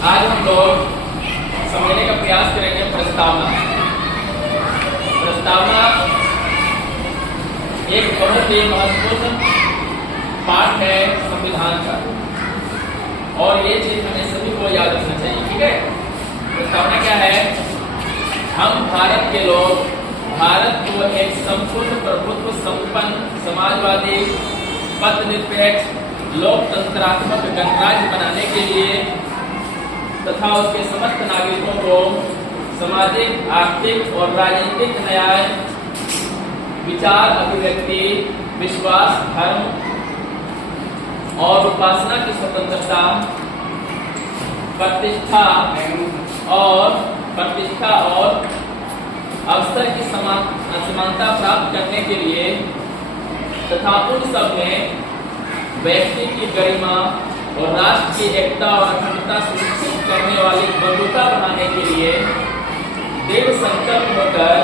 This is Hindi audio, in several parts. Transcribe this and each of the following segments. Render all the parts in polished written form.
आज हम लोग समझने का प्रयास करेंगे प्रस्तावना। प्रस्तावना एक बहुत ही महत्वपूर्ण पार्ट है संविधान का, और ये चीज हमें सभी को याद रखना चाहिए। ठीक है, प्रस्तावना क्या है? हम भारत के लोग भारत को एक संपूर्ण प्रभुत्व संपन्न समाजवादी पथनिरपेक्ष लोकतंत्रात्मक गणराज्य बनाने के लिए तथा उसके समस्त नागरिकों को सामाजिक, आर्थिक और राजनीतिक न्याय, विचार अभिव्यक्ति, विश्वास, धर्म और उपासना की स्वतंत्रता, प्रतिष्ठा और अवसर की समानता प्राप्त करने के लिए तथा उन सब में व्यक्ति की गरिमा और राष्ट्र की एकता और अखंडता सुनिश्चित करने वाली बंधुता बढ़ाने के लिए दृढ़ संकल्प होकर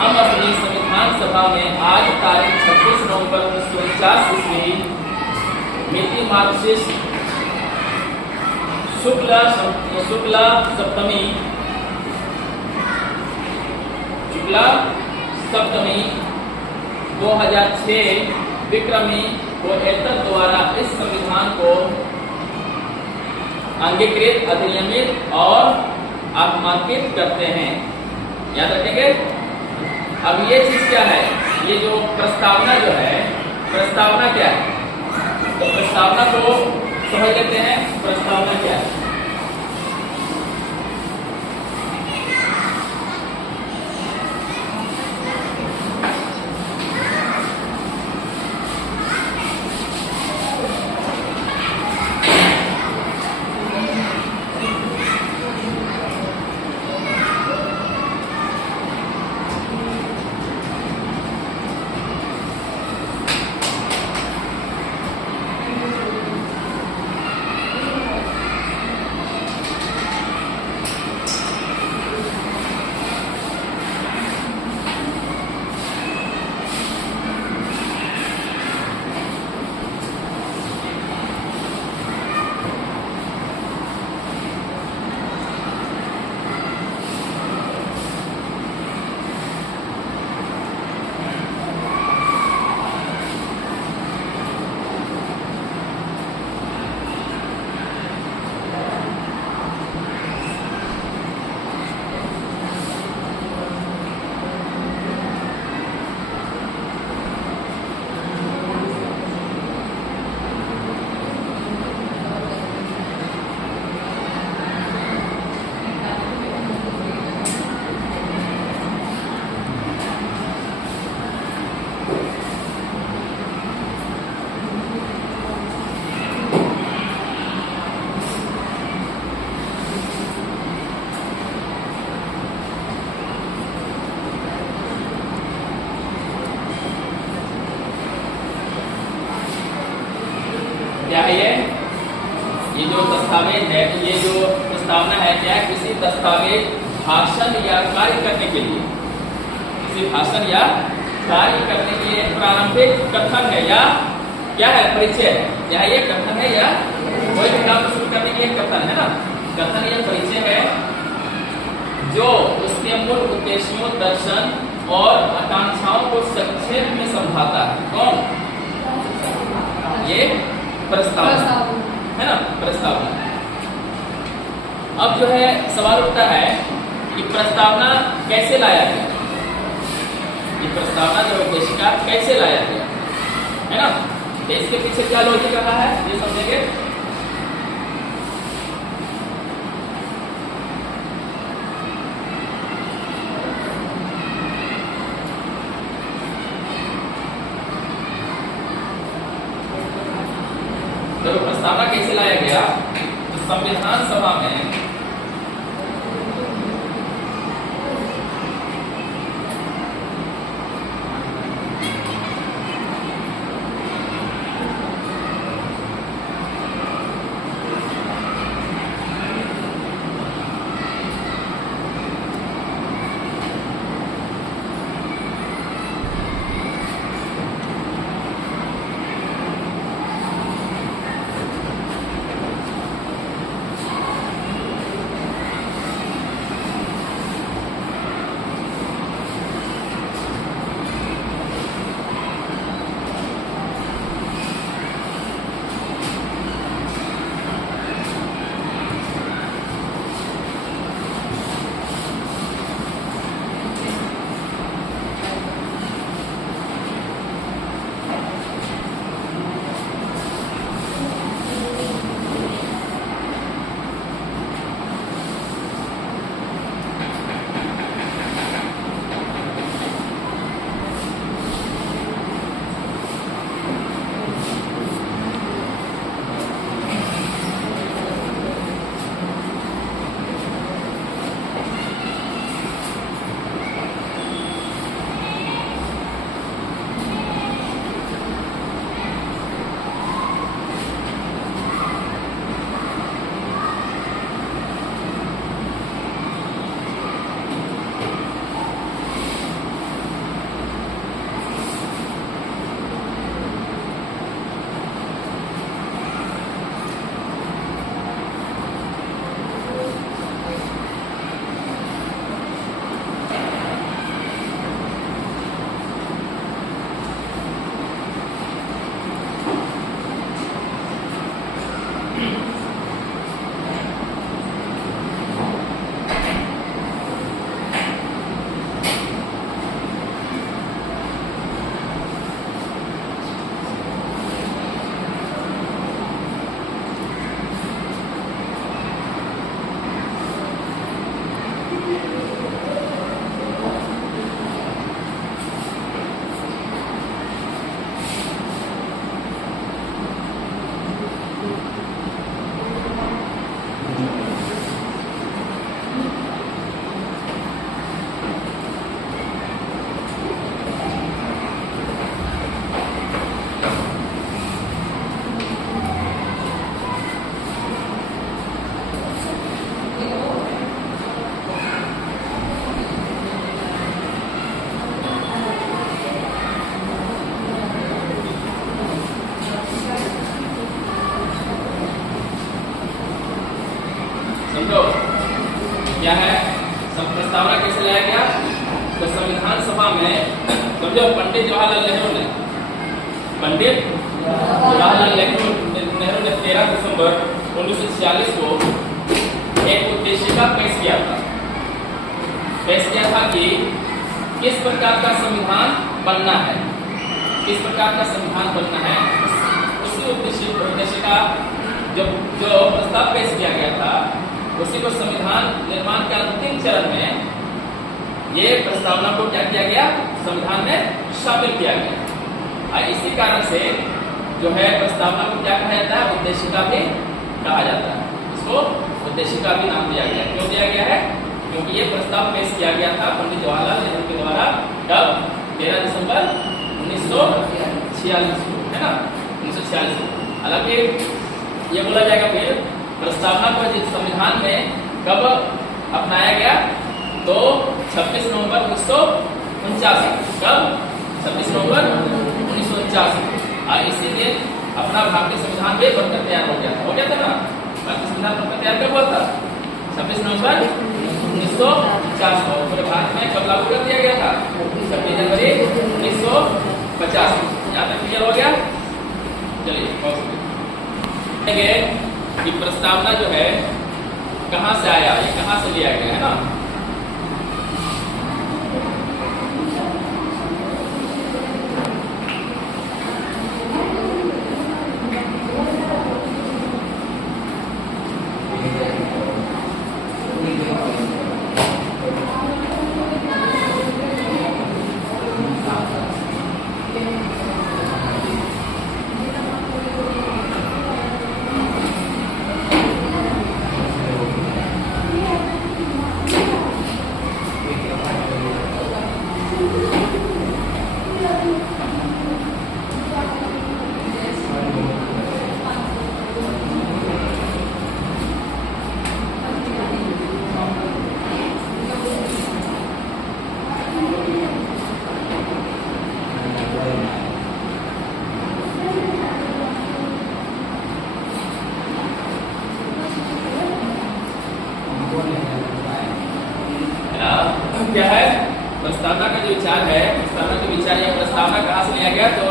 हम अपनी संविधान सभा में आज तारीख 26 नवंबर 1949 ईस्वी मिति मार्क्सिस्ट शुक्ला सप्तमी 2006 विक्रमी को एतद द्वारा इस संविधान को अंगीकृत, अधिनियमित और आत्मांकित करते हैं। याद रखेंगे। अब ये चीज क्या है? ये जो प्रस्तावना जो है, प्रस्तावना क्या है? तो प्रस्तावना को समझ लेते हैं। प्रस्तावना क्या है? क्या है ये जो दस्तावेज है, ये जो प्रस्तावना है, क्या है? किसी दस्तावेज, भाषण या कार्य करने के लिए, किसी भाषण या कार्य करने के लिए प्रारंभिक कथन है या क्या है? परिचय है। क्या ये कथन है या कोई भी काम शुरू करने के लिए कथन है ना? कथन या परिचय है जो उसके मूल उद्देश्यों, दर्शन और आकांक्षाओं को संक्षेप में समझाता है। कौन? ये प्रस्तावना है ना, प्रस्तावना। अब जो है सवाल उठता है कि प्रस्तावना कैसे लाया गया? ये प्रस्तावना जो उद्देशिका कैसे लाया गया, है ना? तो इसके पीछे क्या लॉजिक रहा है, ये समझेंगे। जब प्रस्तावना कैसे लाया गया, तो संविधान सभा में समझो क्या है, प्रस्तावना कैसे लाया गया। तो संविधान सभा में समझो पंडित जवाहरलाल नेहरू ने 13 दिसंबर 1946 को एक उद्देशिका पेश किया था कि किस प्रकार का संविधान बनना है, किस प्रकार का संविधान बनना है। उसी उद्देशिका जो प्रस्ताव पेश किया गया था, उसी को संविधान निर्माण के अंतिम चरण में ये प्रस्तावना को क्या किया गया, संविधान में शामिल किया गया। इसी कारण से जो है प्रस्तावना को क्या कहा जाता है, उद्देशिका भी कहा जाता है। इसको उद्देशिका भी नाम दिया गया। क्यों दिया गया है, क्योंकि ये प्रस्ताव पेश किया गया था पंडित जवाहरलाल नेहरू के द्वारा कब, 13 दिसंबर 1946 को, है ना, 1946 को। हालांकि ये बोला जाएगा फिर प्रस्तावना को संविधान में कब अपनाया गया, तो 26 नवंबर 1949। कब, 26 नवंबर 1949। और इसी दिन अपना भारतीय संविधान भी बनकर तैयार हो गया था ना। भारतीय संविधान बनकर तैयार कब हुआ था, 26 नवंबर 1950 को। पूरे भारत में कब लागू कर दिया गया था, 26 जनवरी 1950। यहाँ तक क्लियर हो गया। चलिए कि प्रस्तावना जो है कहाँ से आया, ये कहाँ से लिया गया है ना। क्या है प्रस्तावना का जो विचार है, प्रस्तावना का विचार या प्रस्तावना कहाँ से लिया गया, तो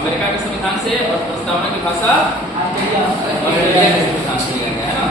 अमेरिका के संविधान से। और प्रस्तावना की भाषा ऑस्ट्रेलिया के संविधान से लिया गया है ना।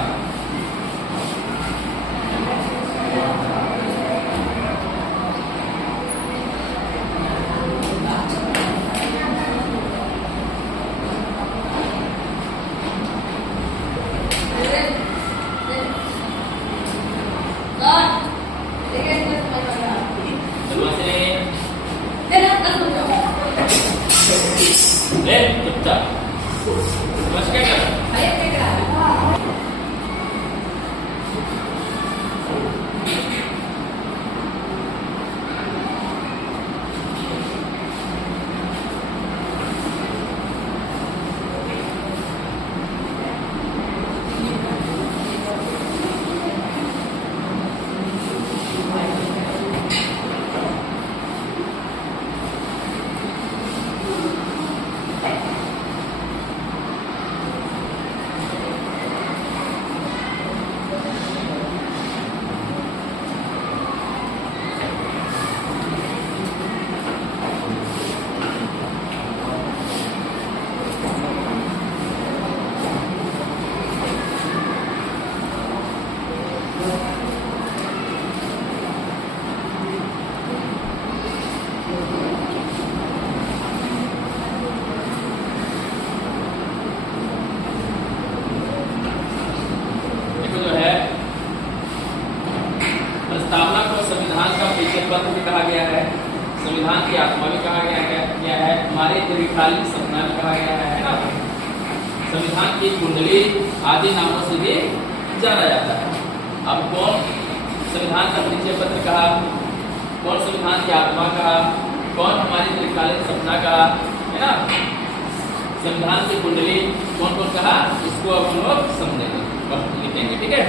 पत्र भी कहा गया है, संविधान की आत्मा भी कहा गया है, हमारे दीर्घकालीन सपना भी कहा गया है ना। संविधान की कुंडली आदि नामों से भी जाना जाता है। अब कौन संविधान का परिचय पत्र कहा, कौन संविधान की आत्मा कहा, कौन हमारी दीर्घकालीन सपना कहा, है ना। संविधान की कुंडली कौन कौन कहा, इसको अब हम लोग समझेंगे और लिखेंगे, ठीक है।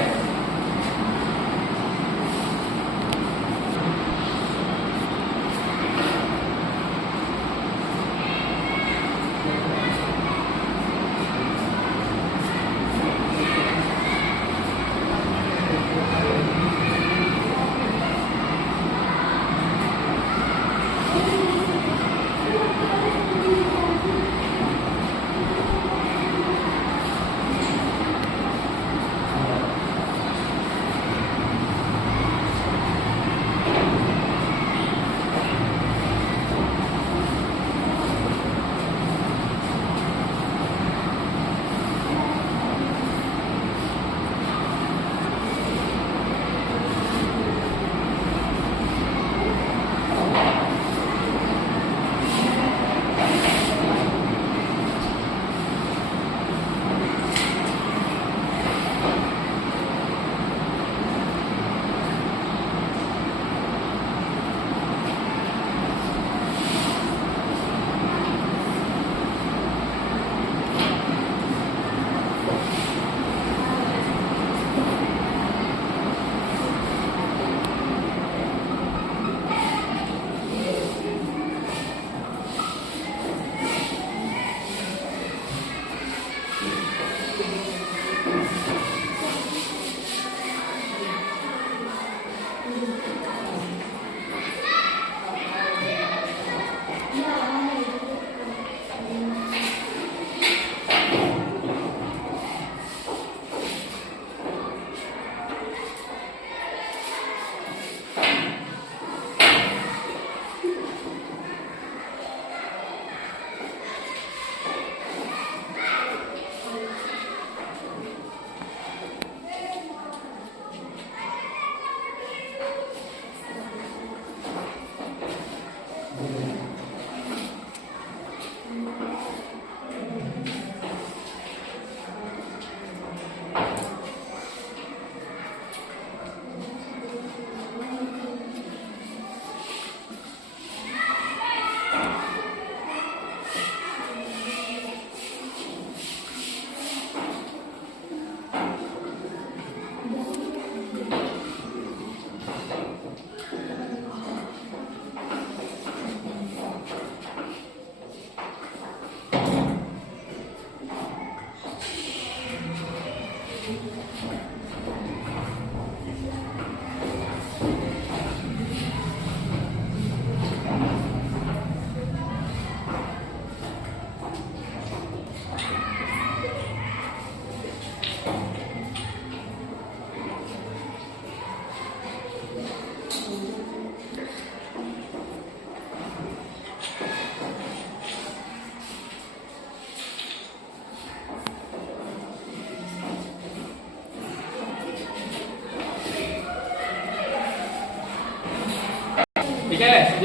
ठीक है,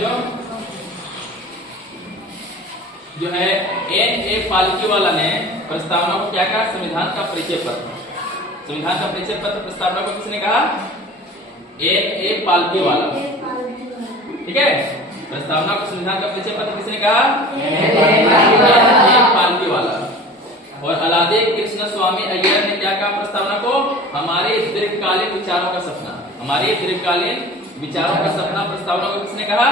जो है एन ए पालकीवाला ने प्रस्तावना को क्या कहा? संविधान का परिचय पत्र। संविधान का परिचय पत्र प्रस्तावना को किसने कहा? N A Palkhivala. ठीक है, प्रस्तावना को संविधान का परिचय पत्र किसने कहा? N A Palkhivala. और अलादे कृष्ण स्वामी अय्यर ने क्या कहा प्रस्तावना को? हमारे दीर्घकालीन विचारों का सपना। हमारे दीर्घकालीन विचारों का सपना प्रस्तावना को किसने कहा?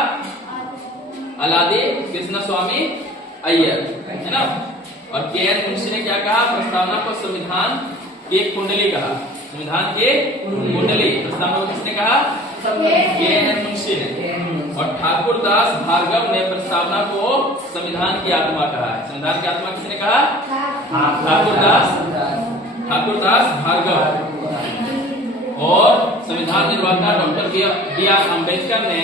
अलादे कृष्ण स्वामी अय्यर, है ना। और के एन मुंशी ने क्या कहा? प्रस्तावना को संविधान की कुंडली कहा। संविधान की कुंडली प्रस्तावना को किसने कहा? के एन मुंशी ने। और ठाकुर दास भार्गव ने प्रस्तावना को संविधान की आत्मा कहा है। संविधान की आत्मा किसने कहा? ठाकुर दास भार्गव। और संविधान निर्माता डॉक्टर बी आर अम्बेडकर ने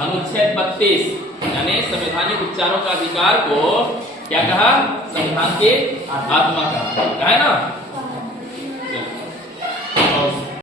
अनुच्छेद 32 यानी संवैधानिक उपचारों का अधिकार को क्या कहा? संविधान की आत्मा कहा है ना।